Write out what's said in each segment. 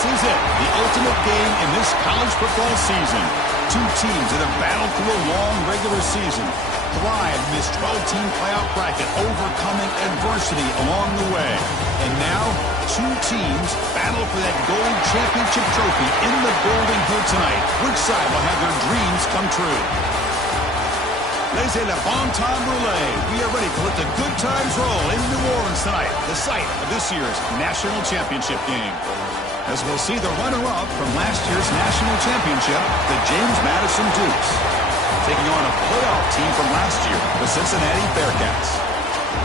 This is it, the ultimate game in this college football season. Two teams that have battled through a long regular season, thrived in this 12-team playoff bracket, overcoming adversity along the way. And now, two teams battle for that gold championship trophy in the building here tonight. Which side will have their dreams come true? Laissez le bon temps brûler. We are ready to let the good times roll in New Orleans tonight, the site of this year's national championship game. As we'll see the runner-up from last year's national championship, the James Madison Dukes, taking on a playoff team from last year, the Cincinnati Bearcats.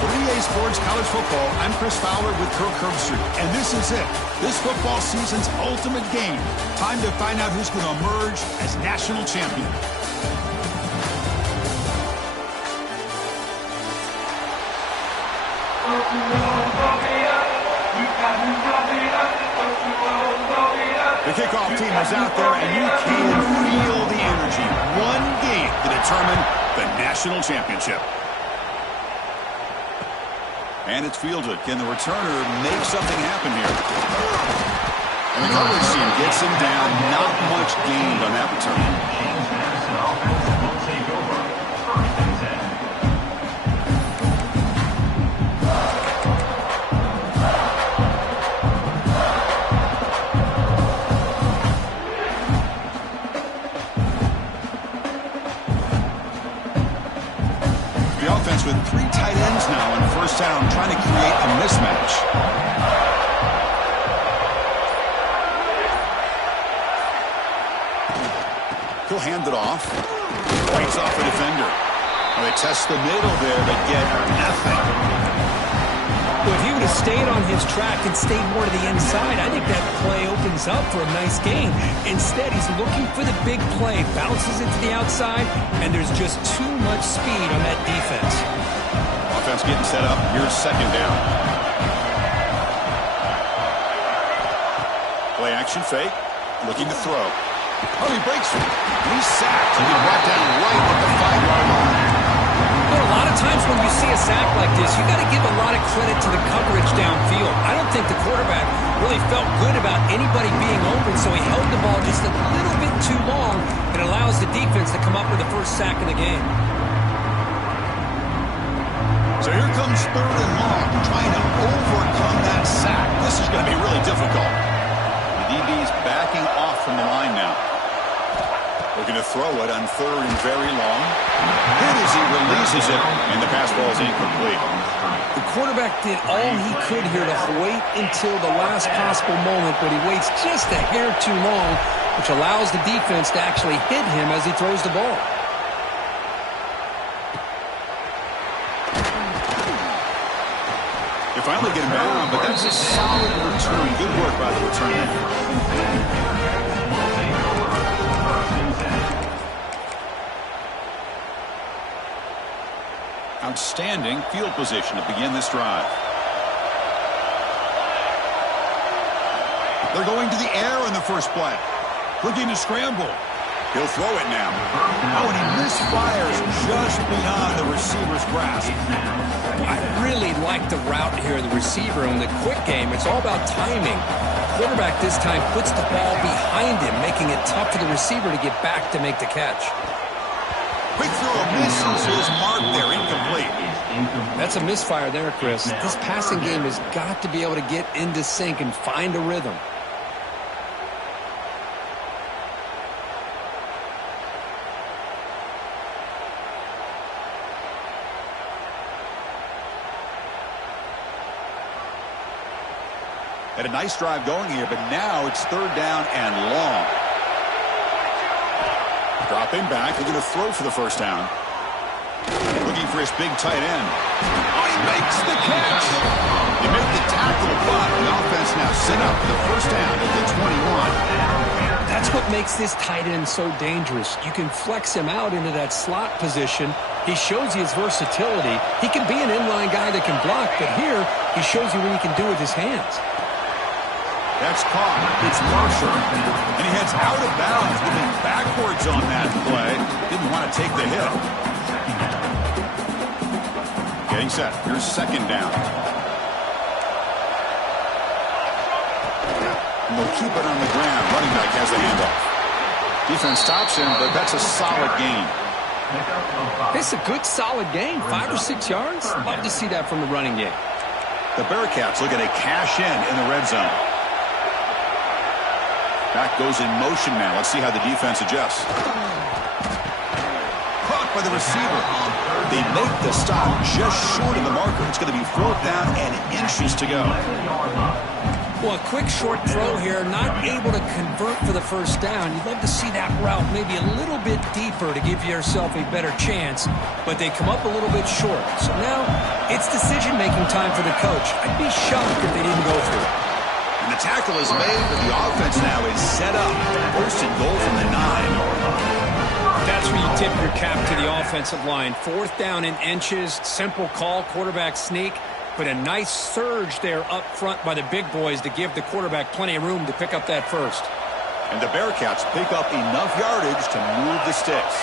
For EA Sports College Football, I'm Chris Fowler with Kirk Herbstreit, and this is it, this football season's ultimate game. Time to find out who's going to emerge as national champion. The kickoff team is out there, and you can feel the energy. One game to determine the national championship. And it's fielded. Can the returner make something happen here? And the coverage team gets him down. Not much gained on that return. With three tight ends now on first down, trying to create a mismatch. He'll hand it off. Waits off a defender. Well, they test the middle there, but get nothing. Well, if he would have stayed on his track and stayed more to the inside, I think that play opens up for a nice game. Instead, he's looking for the big play, bounces it to the outside, and there's just too much speed on that defense. Offense getting set up. Here's second down. Play action fake. Looking to throw. Oh, he breaks it. He's sacked. He'll be brought down right at the 5-yard line. Well, a lot of times when you see a sack like this, you got to give a lot of credit to the coverage downfield. I don't think the quarterback really felt good about anybody being open, so he held the ball just a little bit too long and allows the defense to come up with the first sack of the game. So here comes third and long, trying to overcome that sack. This is going to be really difficult. The DB's backing off from the line now. Looking to throw it on third and very long. Hit as he releases it, and the pass ball is incomplete. The quarterback did all he could here to wait until the last possible moment, but he waits just a hair too long, which allows the defense to actually hit him as he throws the ball. They finally get him down, but that's a solid return. Good work by the returner. Outstanding field position to begin this drive. They're going to the air in the first play. Looking to scramble. He'll throw it now. Oh, and he misfires just beyond the receiver's grasp. I really like the route here, the receiver. In the quick game, it's all about timing. The quarterback this time puts the ball behind him, making it tough for the receiver to get back to make the catch. Quick throw misses his mark there, incomplete. That's a misfire there, Chris. This passing game has got to be able to get into sync and find a rhythm. Had a nice drive going here, but now it's third down and long. Dropping back, looking to throw for the first down. Looking for his big tight end. Oh, he makes the catch. He made the tackle, but the offense now set up the first down at the 21. That's what makes this tight end so dangerous. You can flex him out into that slot position. He shows you his versatility. He can be an inline guy that can block, but here he shows you what he can do with his hands. That's caught. It's Marshall. And he heads out of bounds, moving backwards on that play. Didn't want to take the hit. Getting set. Here's second down. And they'll keep it on the ground. Running back has the handoff. Defense stops him, but that's a solid gain. It's a good, solid gain. 5 or 6 yards. Love to see that from the running game. The Bearcats looking to cash in the red zone. Back goes in motion now. Let's see how the defense adjusts. Caught by the receiver. They make the stop just short of the marker. It's going to be 4th down and inches to go. Well, a quick short throw here, not able to convert for the first down. You'd love to see that route maybe a little bit deeper to give yourself a better chance, but they come up a little bit short. So now it's decision-making time for the coach. I'd be shocked if they didn't go for it. And the tackle is made, but the offense now is set up. 1st and goal from the 9. That's where you tip your cap to the offensive line. 4th down in inches, simple call, quarterback sneak. But a nice surge there up front by the big boys to give the quarterback plenty of room to pick up that first. And the Bearcats pick up enough yardage to move the sticks.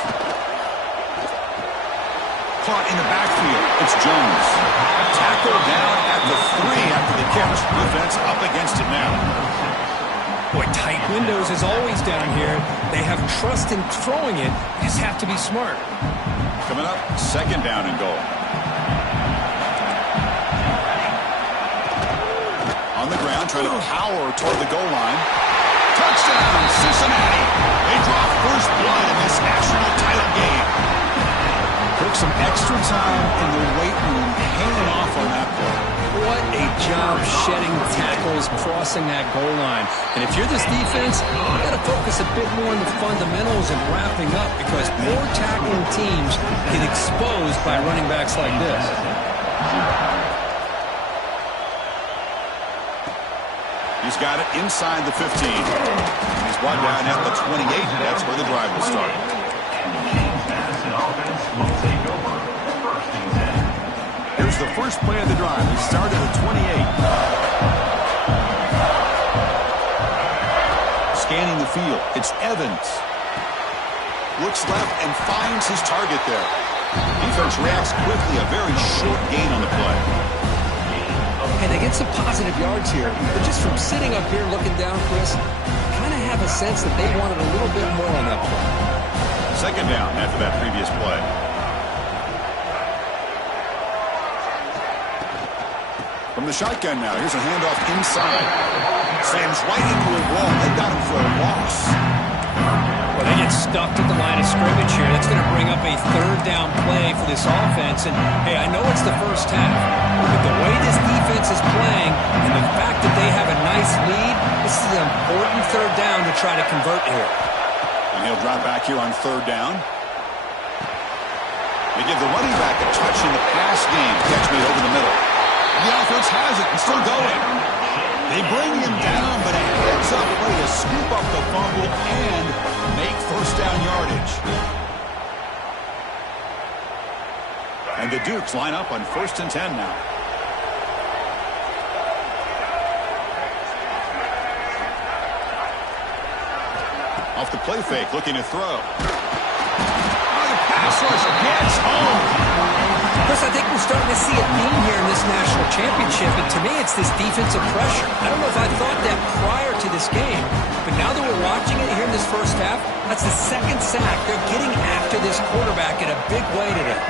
Caught in the backfield. It's Jones. Tackled down at the 3 after the catch. Defense up against it now. Boy, tight windows as always down here. They have trust in throwing it. You just have to be smart. Coming up, 2nd down and goal. On the ground, trying to power toward the goal line. Touchdown, Cincinnati. They draw first blood in this national title game. Took some extra time in the weight room hanging off on that play. What a job shedding tackles, crossing that goal line. And if you're this defense, you got to focus a bit more on the fundamentals and wrapping up, because poor tackling teams get exposed by running backs like this. He's got it inside the 15. He's brought down at the 28. That's where the drive will start. Here's the first play of the drive. He started at 28. Scanning the field. It's Evans. Looks left and finds his target there. Defense reacts quickly. A very short gain on the play. And they get some positive yards here. But just from sitting up here looking down, Chris, kind of have a sense that they wanted a little bit more on that play. 2nd down after that previous play. From the shotgun now, here's a handoff inside. Slams right into a wall. They got him for a loss. Well, they get stuck at the line of scrimmage here. That's going to bring up a 3rd down play for this offense. And, hey, I know it's the first half, but the way this defense is playing and the fact that they have a nice lead, this is an important 3rd down to try to convert here. And he'll drop back here on 3rd down. They give the running back a touch in the pass game. Catch me over the middle. The offense has it and still going. They bring him down, but a heads-up way to scoop up the fumble and make 1st down yardage. And the Dukes line up on 1st and 10 now. Off the play fake, looking to throw. Oh, the pass rush gets home. Chris, I think we're starting to see a theme here in this national championship, and to me it's this defensive pressure. I don't know if I thought that prior to this game, but now that we're watching it here in this first half, that's the 2nd sack. They're getting after this quarterback in a big way today.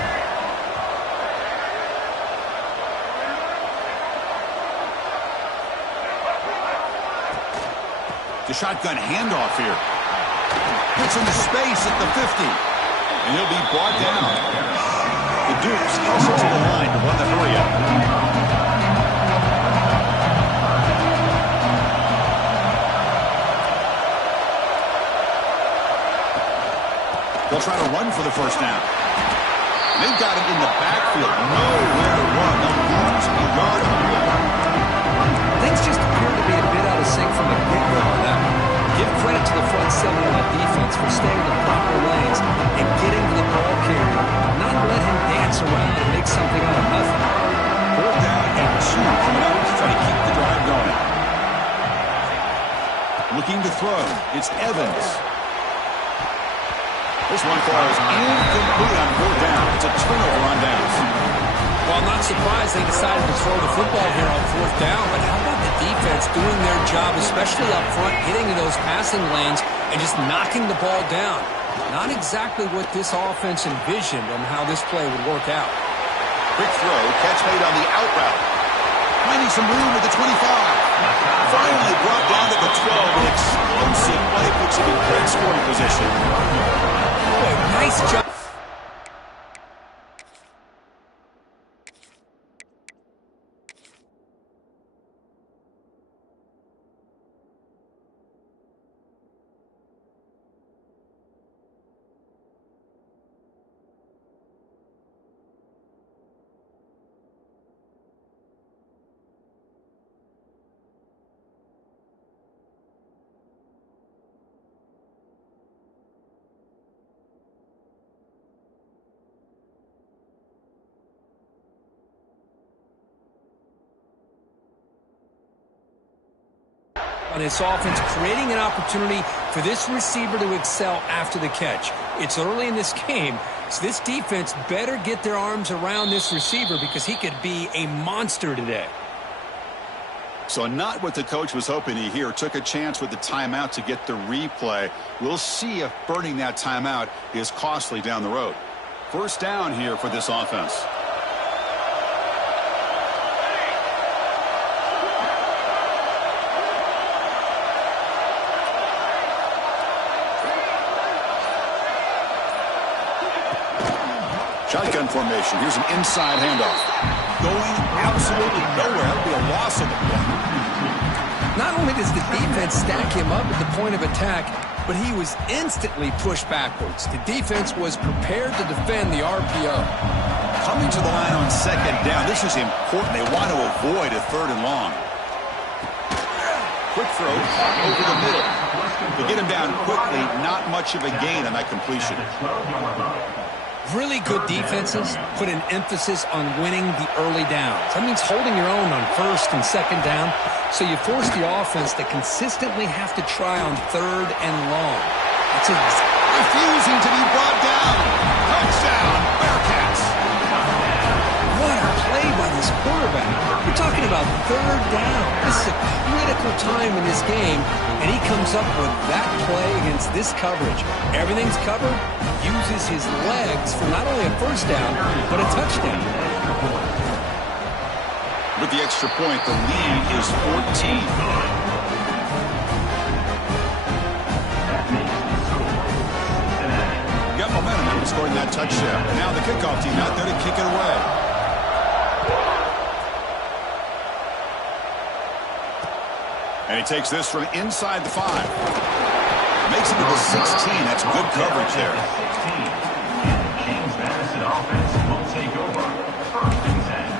The shotgun handoff here. Puts into space at the 50. And he'll be brought down. The Dukes hustle to the line to run the hurry up. They'll try to run for the 1st down. They've got him in the backfield. Nowhere to run. They'll lose a yard on the way. Things just appear to be a bit out of sync from the get-go on that one. Give credit to the front seven of that defense for staying in the proper lanes and getting to the ball carrier. Not let him dance around and make something out of nothing. 4th down and 2 coming out to try to keep the drive going. Looking to throw. It's Evans. This one falls incomplete on 4th down. It's a turnover on downs. Well, I'm not surprised they decided to throw the football here on 4th down, but how about the defense doing their job, especially up front, hitting in those passing lanes and just knocking the ball down. Not exactly what this offense envisioned on how this play would work out. Quick throw, catch made on the out route. Finding some room at the 25. Finally brought down to the 12. An explosive play puts him in great scoring position. Boy, nice job. On this offense, creating an opportunity for this receiver to excel after the catch. It's early in this game, so this defense better get their arms around this receiver because he could be a monster today. So not what the coach was hoping to hear. Took a chance with the timeout to get the replay. We'll see if burning that timeout is costly down the road. First down here for this offense. Shotgun formation. Here's an inside handoff. Going absolutely nowhere. That would be a loss of the play. Not only does the defense stack him up at the point of attack, but he was instantly pushed backwards. The defense was prepared to defend the RPO. Coming to the line on second down. This is important. They want to avoid a third and long. Quick throw over the middle. To get him down quickly, not much of a gain on that completion. Really good defenses put an emphasis on winning the early downs. That means holding your own on first and second down, so you force the offense to consistently have to try on third and long. It's refusing to be brought down. Touchdown, Bearcats. What a play by this quarterback. We're talking about third down. This is a critical time in this game, and he comes up with that play against this coverage. Everything's covered. Uses his legs for not only a first down, but a touchdown. With the extra point, the lead is 14. Got momentum after scoring that touchdown. Now the kickoff team out there to kick it away. And he takes this from inside the 5. Makes it to the 16. That's good coverage there. Madison offense will take over. First and 10.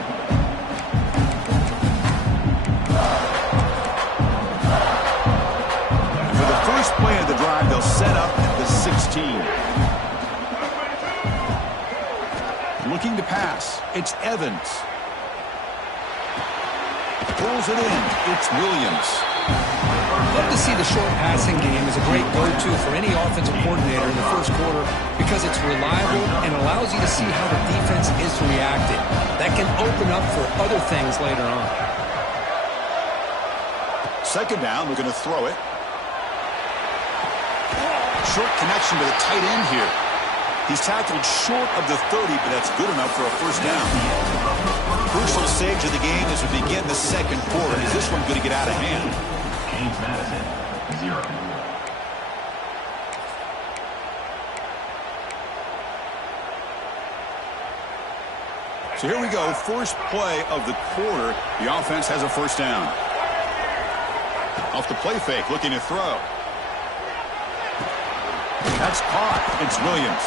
For the first play of the drive, they'll set up at the 16. Looking to pass. It's Evans. Pulls it in. It's Williams. Love to see the short passing game as a great go-to for any offensive coordinator in the first quarter because it's reliable and allows you to see how the defense is reacting. That can open up for other things later on. Second down, we're going to throw it. Short connection to the tight end here. He's tackled short of the 30, but that's good enough for a first down. Crucial stage of the game as we begin the second quarter. Is this one going to get out of hand? Madison, 0. So here we go. First play of the quarter. The offense has a first down. Off the play fake, looking to throw. That's caught. It's Williams.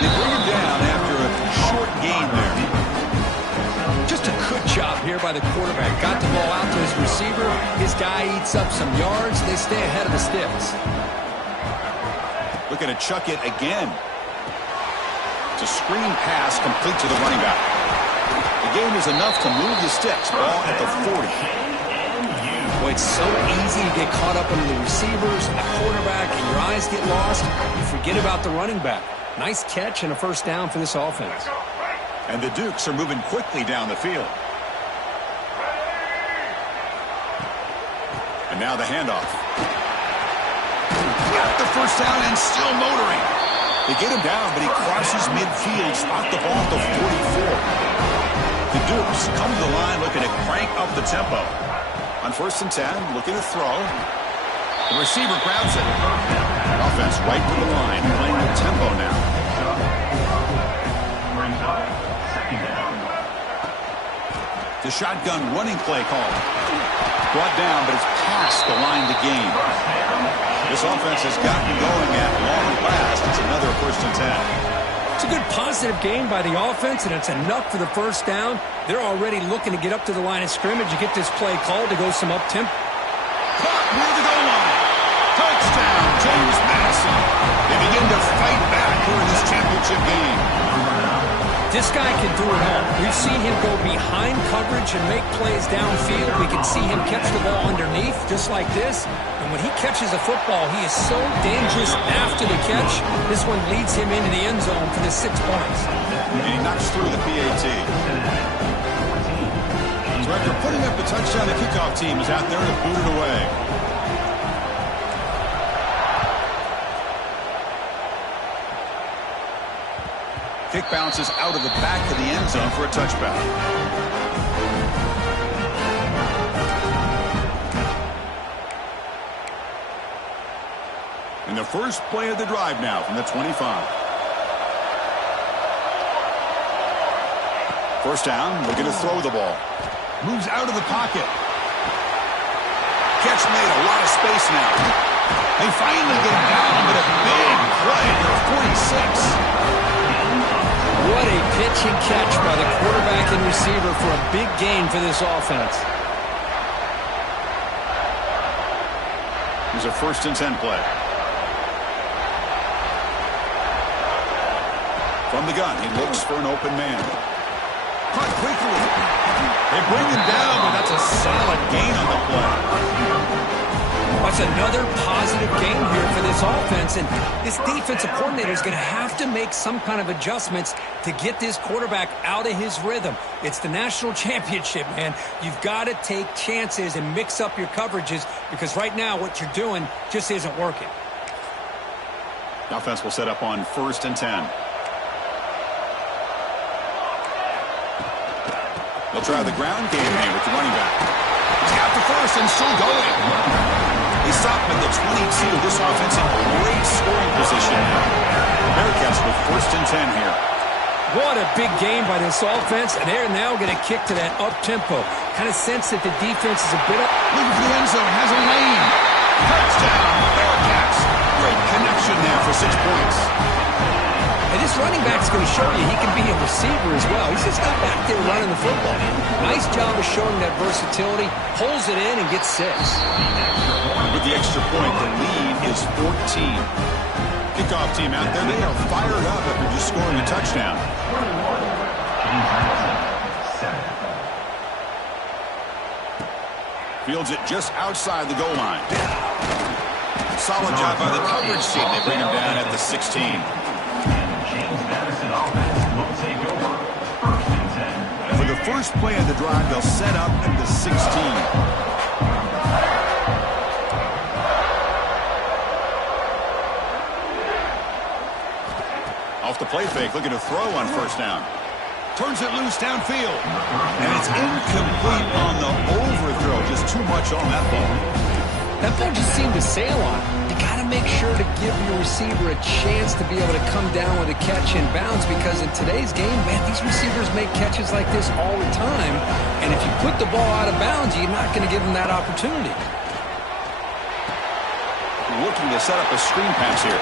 They bring him down after a short gain there. Just a good job here by the quarterback. Got the ball out to his receiver. His guy eats up some yards. They stay ahead of the sticks. Looking to chuck it again. It's a screen pass complete to the running back. The game is enough to move the sticks. Ball at the 40. Boy, it's so easy to get caught up in the receivers and the quarterback, and your eyes get lost. You forget about the running back. Nice catch and a first down for this offense. And the Dukes are moving quickly down the field. And now the handoff. Got the first down and still motoring. They get him down, but he crosses midfield, spot the ball at the 44. The Dukes come to the line looking to crank up the tempo. On 1st and 10, looking to throw. The receiver grabs it. Offense right to the line, playing with tempo now. The shotgun running play call. Brought down, but it's past the line to gain. This offense has gotten going at long last. It's another 1st and 10. It's a good positive gain by the offense, and it's enough for the first down. They're already looking to get up to the line of scrimmage. You get this play called to go some up-tempo. Caught near the goal line. Touchdown, James Madison. They begin to fight back here in this championship game. This guy can do it all. We've seen him go behind coverage and make plays downfield. We can see him catch the ball underneath, just like this. And when he catches a football, he is so dangerous after the catch. This one leads him into the end zone for the 6 points. And he knocks through the PAT. So after putting up the touchdown, the kickoff team is out there to boot it away. Kick bounces out of the back of the end zone for a touchback. And the first play of the drive now from the 25. First down, looking to throw the ball. Moves out of the pocket. Catch made, a lot of space now. They finally get down with a big play for 46. What a pitch and catch by the quarterback and receiver for a big gain for this offense. Here's a 1st and 10 play. From the gun, he looks for an open man. Cut quickly. They bring him down, but that's a solid gain on the play. That's another positive gain here for this offense, and this defensive coordinator is going to have to make some kind of adjustments to get this quarterback out of his rhythm. It's the national championship, man. You've got to take chances and mix up your coverages because right now what you're doing just isn't working. The offense will set up on 1st and 10. They'll try the ground game here with the running back. He's got the first and still going. They stop him at the 22. This offense in great scoring position now. Bearcats with 1st and 10 here. What a big game by this offense, and they're now going to kick to that up-tempo. Kind of sense that the defense is a bit up. Looking for the end zone, has a lane. Touchdown, Bearcats. Great connection there for 6 points. And this running back's going to show you he can be a receiver as well. He's just not back there running the football. Nice job of showing that versatility. Pulls it in and gets 6. With the extra point, the lead is 14. Kickoff team out there, they are fired up after just scoring a touchdown. Fields it just outside the goal line. Solid job by the coverage team. They bring him down at the 16. For the first play of the drive, they'll set up at the 16. Off the play fake, looking to throw on 1st down. Turns it loose downfield. And it's incomplete on the overthrow. Just too much on that ball. That ball just seemed to sail on. You got to make sure to give your receiver a chance to be able to come down with a catch in bounds because in today's game, man, these receivers make catches like this all the time. And if you put the ball out of bounds, you're not going to give them that opportunity. Looking to set up a screen pass here.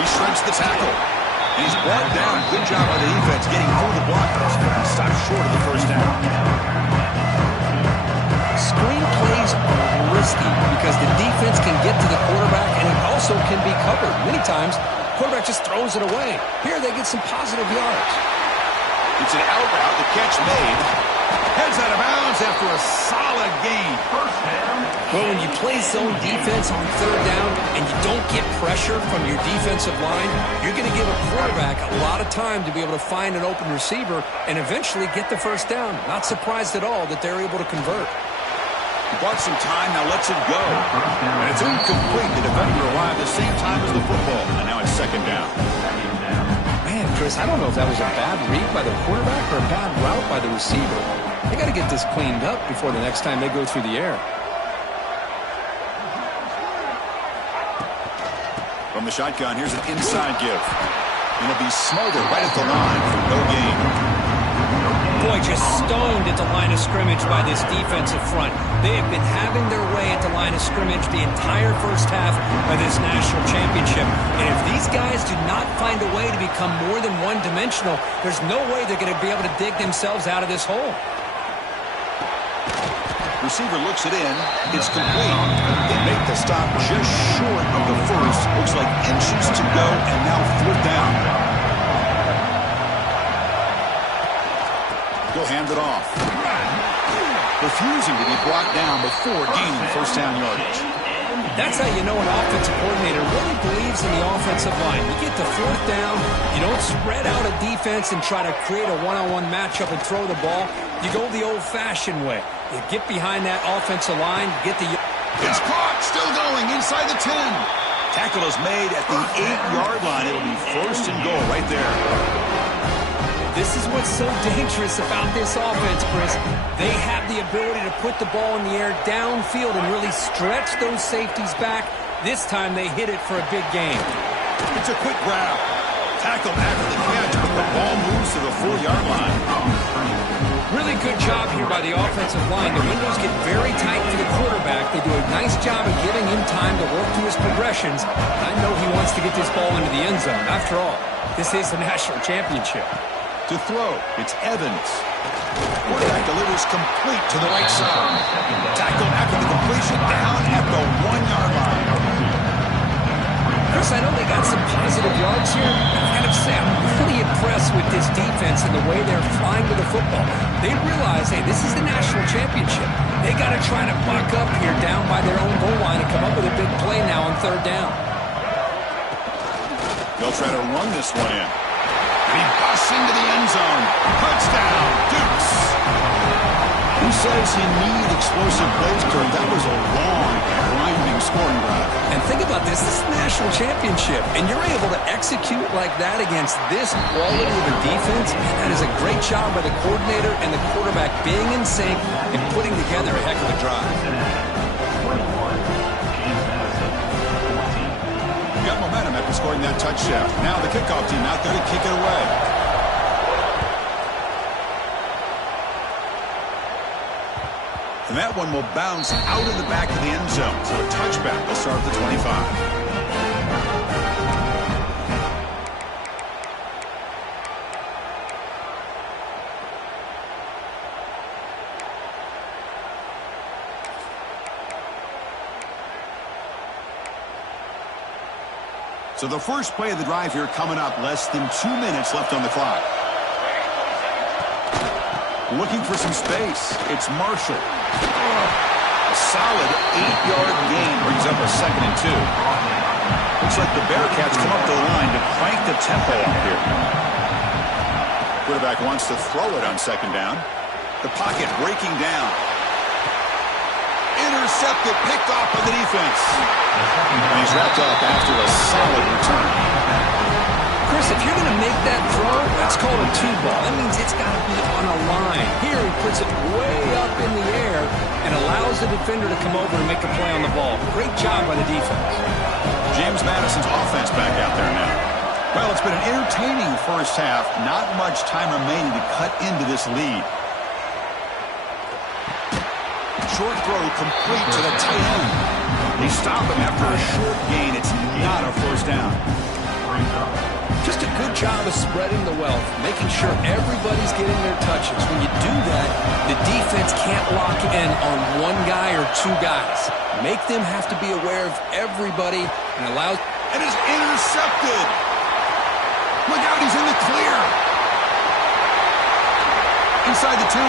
He shrinks the tackle. And he's brought down. Good job by the defense getting through the blockers. He stopped short of the 1st down. Screen plays are risky because the defense can get to the quarterback and it also can be covered. Many times, the quarterback just throws it away. Here they get some positive yards. It's an out route. The catch made. Heads out of bounds after a solid gain. Well, when you play zone defense on 3rd down and you don't get pressure from your defensive line, you're going to give a quarterback a lot of time to be able to find an open receiver and eventually get the 1st down. Not surprised at all that they're able to convert. Bought some time, now lets it go. And it's incomplete. The defender arrived the same time as the football. And now it's second down. Man, Chris, I don't know if that was a bad read by the quarterback or a bad route by the receiver. They got to get this cleaned up before the next time they go through the air. From the shotgun, here's an inside give. And it'll be smothered right at the line for no gain. Boy, just stoned at the line of scrimmage by this defensive front. They have been having their way at the line of scrimmage the entire first half of this national championship. And if these guys do not find a way to become more than one-dimensional, there's no way they're going to be able to dig themselves out of this hole. Receiver looks it in. It's complete. They make the stop just short of the first. Looks like inches to go, and now fourth down. He'll hand it off. Refusing to be brought down before gaining first down yardage. That's how you know an offensive coordinator really believes in the offensive line. You get to fourth down, you don't spread out a defense and try to create a one-on-one matchup and throw the ball. You go the old-fashioned way. You get behind that offensive line, get the... It's caught, still going inside the 10. Tackle is made at the 8-yard line. It'll be first and goal right there. This is what's so dangerous about this offense, Chris. They have the ability to put the ball in the air downfield and really stretch those safeties back. This time they hit it for a big gain. It's a quick grab. Tackle after the catch, but the ball moves to the 4-yard line. Really good job here by the offensive line. The windows get very tight to the quarterback. They do a nice job of giving him time to work through his progressions. I know he wants to get this ball into the end zone. After all, this is the national championship. To throw, it's Evans. Quarterback delivers complete to the right side. Tackle after the completion, down at the 1-yard line. Chris, I know they got some positive yards here. I gotta say, I'm really impressed with this defense and the way they're flying with the football. They realize, hey, this is the national championship. They gotta try to buck up here down by their own goal line and come up with a big play now on third down. They'll try to run this one in. And he busts into the end zone. Touchdown, Dukes. Who says you need explosive plays, Kurt? That was a long, grinding scoring drive. And think about this. This is the national championship. And you're able to execute like that against this quality of a defense. That is a great job by the coordinator and the quarterback being in sync and putting together a heck of a drive. Got momentum after scoring that touchdown. Now the kickoff team out there to kick it away. And that one will bounce out of the back of the end zone. So a touchback will start at the 25. So the first play of the drive here coming up, less than 2 minutes left on the clock. Looking for some space. It's Marshall. A solid 8-yard gain brings up a 2nd and 2. Looks like the Bearcats come up the line to crank the tempo up here. Quarterback wants to throw it on 2nd down. The pocket breaking down. Intercepted, picked off by the defense. And he's wrapped up after a solid return. Chris, if you're going to make that throw, that's called a 2-ball. That means it's got to be on a line. Here he puts it way up in the air and allows the defender to come over and make a play on the ball. Great job by the defense. James Madison's offense back out there now. Well, it's been an entertaining first half. Not much time remaining to cut into this lead. Short throw complete to the tight end. They stop him after a short gain. It's not a first down. Just a good job of spreading the wealth, making sure everybody's getting their touches. When you do that, the defense can't lock in on one guy or 2 guys. Make them have to be aware of everybody and allow... And is intercepted. Look out, he's in the clear. Inside the 10.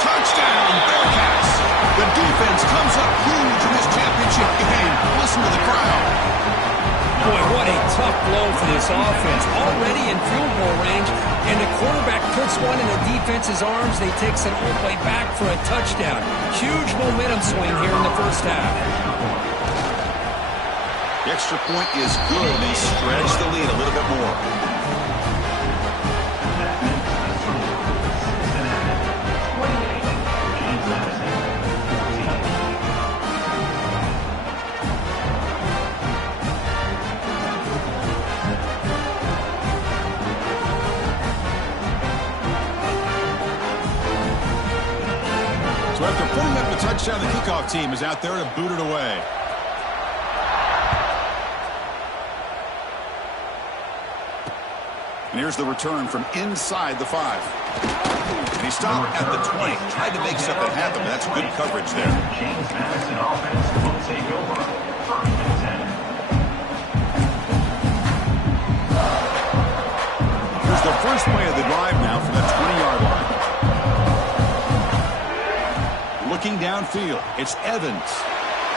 Touchdown, Bearcats. The defense comes up huge in this championship game. Listen to the crowd. Boy, what a tough flow for this offense. Already in field goal range, and the quarterback puts one in the defense's arms. They takes it all the way back for a touchdown. Huge momentum swing here in the first half. The extra point is good. They stretch the lead a little bit more. So after putting up the touchdown, the kickoff team is out there to boot it away. And here's the return from inside the 5. And he stopped at the 20. Tried to make something happen, but that's good coverage there. Madison offense will take over. 1st and 10. Here's the first play of the drive now from the 20-yard line. Looking downfield, it's Evans.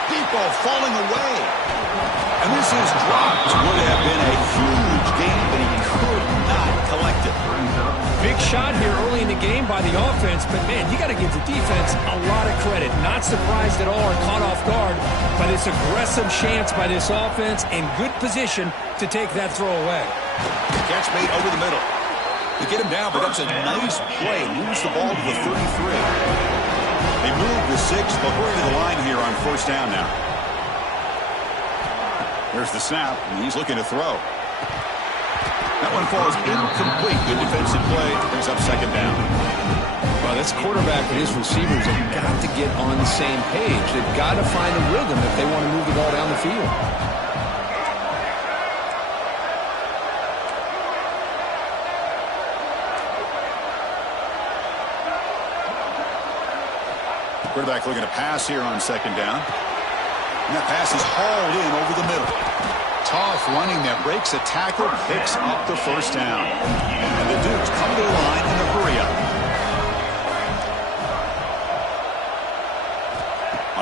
Deep ball falling away. And this is dropped. Would have been a huge gain, but he could not collect it. Big shot here early in the game by the offense, but man, you got to give the defense a lot of credit. Not surprised at all or caught off guard by this aggressive chance by this offense in good position to take that throw away. Catch made over the middle. They get him down, but that's a nice play. Moves the ball to the 33. They move the 6. They'll hurry to the line here on 1st down now. There's the snap, and he's looking to throw. That one falls incomplete. Good defensive play. Brings up 2nd down. Well, this quarterback and his receivers have got to get on the same page. They've got to find a rhythm if they want to move the ball down the field. Quarterback looking to pass here on 2nd down. And that pass is hauled in over the middle. Tough running there. Breaks a tackle. Picks up the 1st down. And the Dukes come to the line in a hurry up.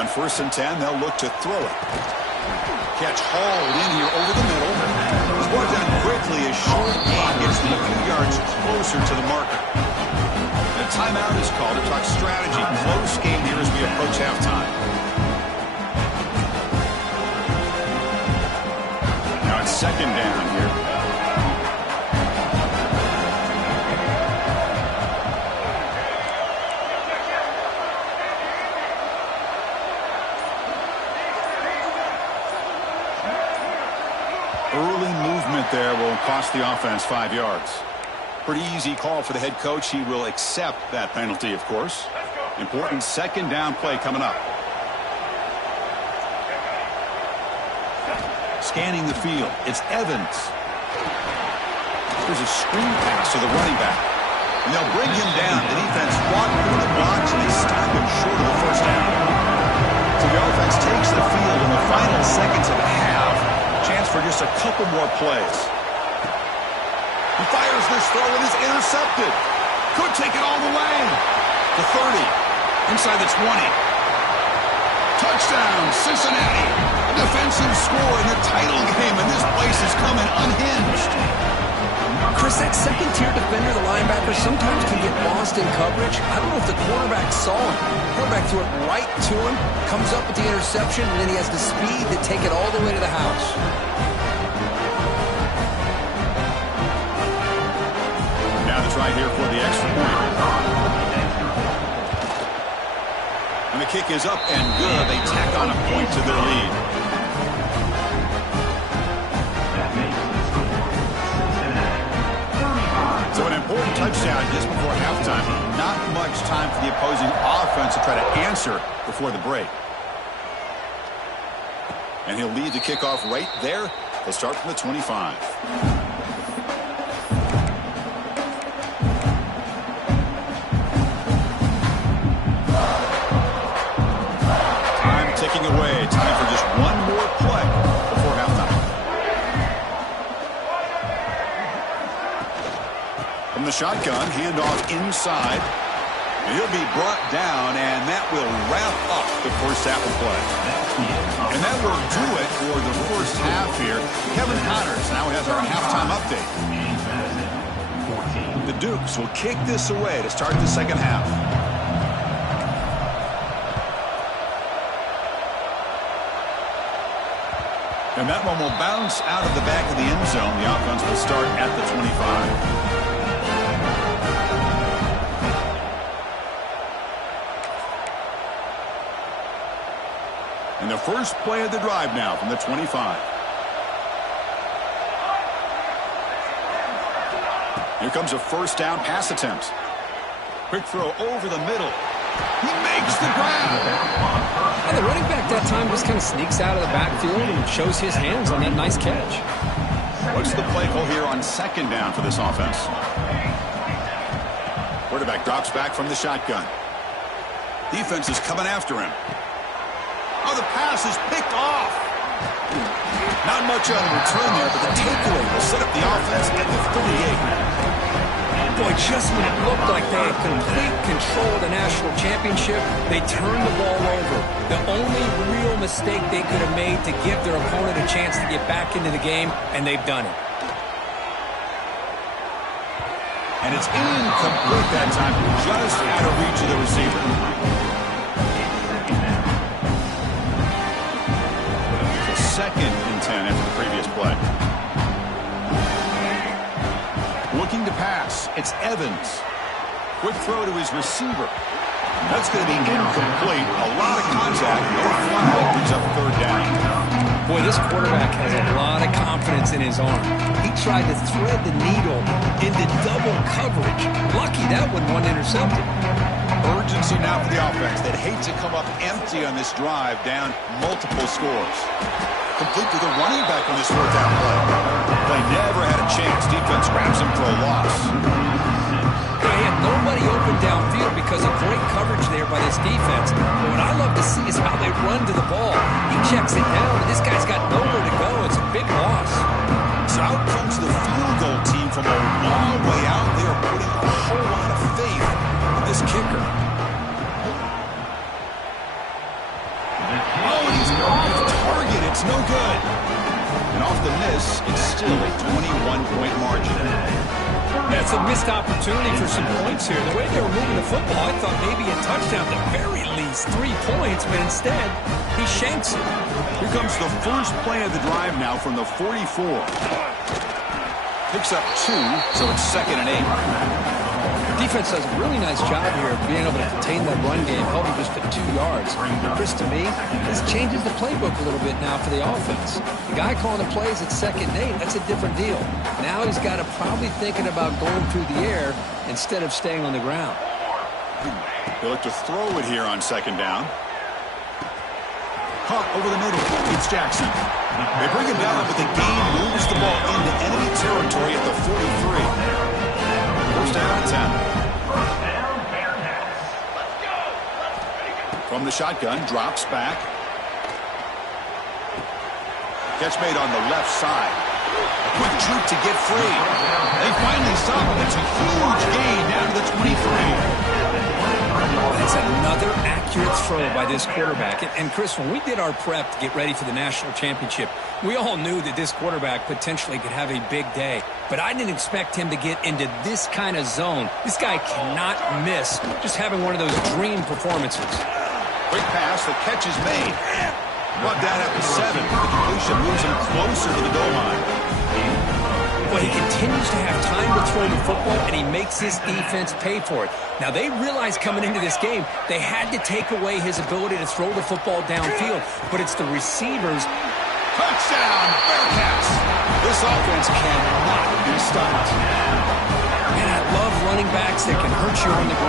On 1st and 10, they'll look to throw it. Catch hauled in here over the middle. It's brought down quickly as short gain gets them a few yards closer to the marker. A timeout is called to talk strategy. Close game here as we approach halftime. Now it's 2nd down here. Early movement there will cost the offense 5 yards. Pretty easy call for the head coach. He will accept that penalty, of course. Important 2nd down play coming up. Scanning the field. It's Evans. There's a screen pass to the running back. And they'll bring him down. The defense walked through the blocks and they stop him short of the 1st down. So the offense takes the field in the final seconds of the half. Chance for just a couple more plays. He fires this throw and is intercepted. Could take it all the way. The 30. Inside the 20. Touchdown, Cincinnati. A defensive score in the title game, and this place is coming unhinged. Chris, that second-tier defender, the linebacker, sometimes can get lost in coverage. I don't know if the quarterback saw him. The quarterback threw it right to him, comes up with the interception, and then he has the speed to take it all the way to the house. Right here for the extra point. And the kick is up and good. They tack on a point to their lead. So an important touchdown just before halftime. Not much time for the opposing offense to try to answer before the break. And he'll lead the kickoff right there. They'll start from the 25. Away. Time for just one more play before halftime. From the shotgun, handoff inside. And he'll be brought down, and that will wrap up the first half of play. And that will do it for the first first half here. Kevin Connors now has our halftime update. The Dukes will kick this away to start the second half. And that one will bounce out of the back of the end zone. The offense will start at the 25. And the first play of the drive now from the 25. Here comes a first down pass attempt. Quick throw over the middle. He makes the grab. And the running back that time just kind of sneaks out of the backfield and shows his hands on that nice catch. What's the play call here on second down for this offense? Quarterback drops back from the shotgun. Defense is coming after him. Oh, the pass is picked off. Not much on the return there, but the takeaway will set up the offense at the 38. Boy, just when it looked like they had complete control of the national championship, they turned the ball over. The only real mistake they could have made to give their opponent a chance to get back into the game, and they've done it. And it's incomplete that time, just out of reach of the receiver. Second and 10 after the previous play. Looking to pass. It's Evans. Quick throw to his receiver. That's going to be incomplete. A lot of contact. No flag. Brings up third down. Boy, this quarterback has a lot of confidence in his arm. He tried to thread the needle into double coverage. Lucky that one intercepted. Urgency now for the offense. They'd hate to come up empty on this drive, down multiple scores. Complete to the running back on this fourth down play. They never had a chance. Defense grabs him for a loss. They had nobody open downfield because of great coverage there by this defense. But what I love to see is how they run to the ball. He checks it down, and this guy's got nowhere to go. It's a big loss. So out comes the field goal team from a long way out. They are putting a whole lot of faith in this kicker. Oh, he's off target. It's no good. And off the miss, it's still a 21-point margin. That's a missed opportunity for some points here. The way they were moving the football, I thought maybe a touchdown, at the very least 3 points, but instead, he shanks it. Here comes the first play of the drive now from the 44. Picks up 2, so it's 2nd and 8. Defense does a really nice job here of being able to contain that run game, held him just for 2 yards. Chris, to me, this changes the playbook a little bit now for the offense. The guy calling the plays at 2nd and 8, that's a different deal. Now he's got to probably thinking about going through the air instead of staying on the ground. They look to throw it here on 2nd down. Caught over the middle. It's Jackson. They bring him down, but the game moves the ball into enemy territory at the 43. First down and 10. From the shotgun, drops back. Catch made on the left side. A quick troop to get free. They finally stop him. It's a huge gain down to the 23. That's another accurate throw by this quarterback. And Chris, when we did our prep to get ready for the national championship, we all knew that this quarterback potentially could have a big day. But I didn't expect him to get into this kind of zone. This guy cannot miss just having one of those dream performances. Quick pass, the catch is made. Brought down after 7. The completion moves him closer to the goal line. Well, he continues to have time to throw the football, and he makes his defense pay for it. Now, they realized coming into this game, they had to take away his ability to throw the football downfield, but it's the receivers. Touchdown, Bearcats! This offense cannot be stopped. Man, I love running backs that can hurt you on the ground.